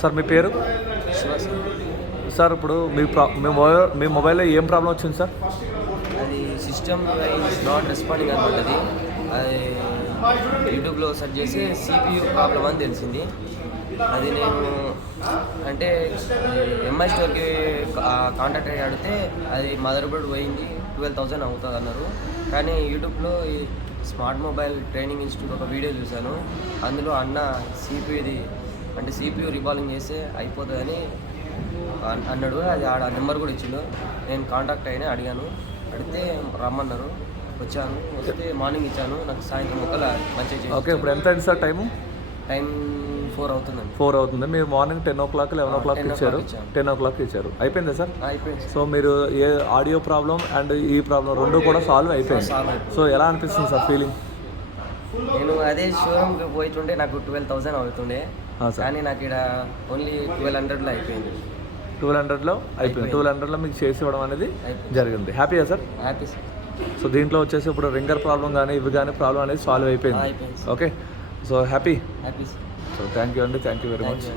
Sir మీ పేరు? Sir ఇప్పుడు మీ మొబైల్లో ఏం ప్రాబ్లం వచ్చింది సార్? అది సిస్టమ్ ఇస్ నాట్ రెస్పాండింగ్ అనమాట. అది యూట్యూబ్లో సెర్చ్ చేసి CPU ప్రాబ్లం అని తెలిసింది. అది నేను అంటే ఎంఐ స్టోర్కి కాంటాక్ట్ అయ్యి అడిగితే అది మదర్ బోర్డ్ పోయింది, 12,000 అవుతుంది అన్నారు. కానీ యూట్యూబ్లో ఈ స్మార్ట్ మొబైల్ ట్రైనింగ్ ఇన్స్టిట్యూట్ ఒక వీడియో చూశాను. అందులో అన్న CPU రీబాలింగ్ చేస్తే అయిపోతుందని అన్నాడు. అది ఆడ నెంబర్ కూడా ఇచ్చిండు. నేను కాంటాక్ట్ అయినా అడిగాను. అడిగితే రమ్మన్నారు. వచ్చాను. వస్తే మార్నింగ్ ఇచ్చాను. నాకు సాయంత్రం ఒకలా మంచిగా. ఓకే, ఇప్పుడు ఎంత అయింది సార్ టైం 4 అవుతుందండి. 4 అవుతుంది. మీరు మార్నింగ్ 10 o'clock 11 o'clock ఇచ్చారు. 10 o'clock ఇచ్చారు. అయిపోయిందా సార్? అయిపోయింది. సో మీరు ఏ ఆడియో ప్రాబ్లం అండ్ ఈ ప్రాబ్లం రెండు కూడా సాల్వ్ అయిపోయింది. సో ఎలా అనిపిస్తుంది సార్ ఫీలింగ్? నేను అదే షోరూమ్కి పోయితుండే నాకు 12,000 అవుతుండే. కానీ నాకు ఇక్కడ ఓన్లీ 1200లో అయిపోయింది. 1200లో అయిపోయింది. 1200లో మీకు చేసి ఇవ్వడం అనేది జరిగింది. హ్యాపీయా సార్? Happy sir. సో దీంట్లో వచ్చేసి ఇప్పుడు రింగర్ ప్రాబ్లం కానీ ఇవి కానీ ప్రాబ్లం అనేది సాల్వ్ అయిపోయింది. Okay, so happy. Sir. So thank you అండి, థ్యాంక్ యూ వెరీ మచ్.